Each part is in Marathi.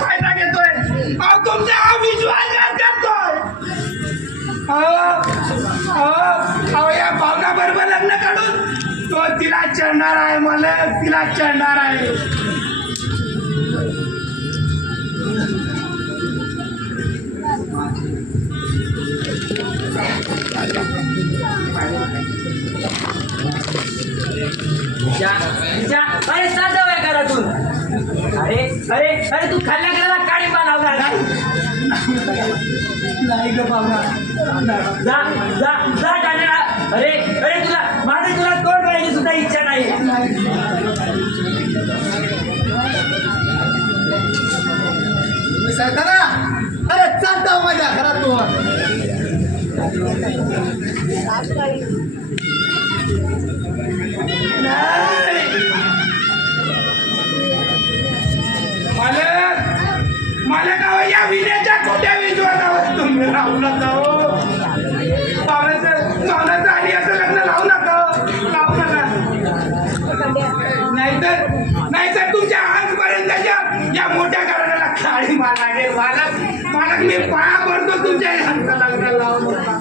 फायदा घेतोय. अहो तुमचा हा विश्वासघात करतोय. अहो या भावना बरोबर लग्न काढून तो तिला चढणार आहे, मला तिला चढणार आहे. अरे साधा वय घरातून. अरे अरे अरे तू खाल्ल्या गेला काळी पानावला नाही ग बाबा. जा जा जा टाळ्या. अरे अरे तुला माझे तुला तोंड राहायची सुद्धा इच्छा नाही. सरकारा अरे चालता माझ्या घरात तू. मला का या विण्याच्या खोट्या विश्वासावर तुम्ही राहू नका हो. पावलाचं आणि असं लग्न लावू नका, लावू नका. नाहीतर तुमच्या आजपर्यंतच्या या मोठ्या कारणाला खाडी मारणार. मालक मी पाया पडतो तुमच्या यांचं लग्न लावू नका.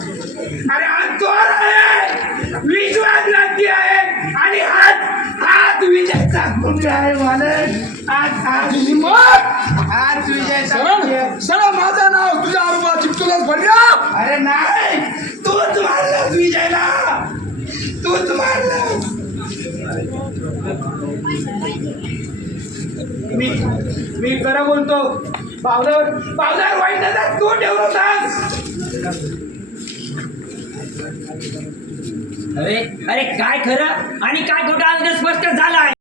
अरे आज चोर आहे, विश्वासघाती आहे आणि हात विजयचा कुठे आहे मालक. आज विजयचा सगळं माझं नाव तुझ्या आरोपा चिपकूनच भरल्या. अरे नाही, तूच मारलास विजयला, तूच मारलास. मी खरं बोलतो. पावलावर वाईट नजर तू ठेवून होतास. अरे अरे काय खरं आणि काय खोटं आज स्पष्ट झालं आहे.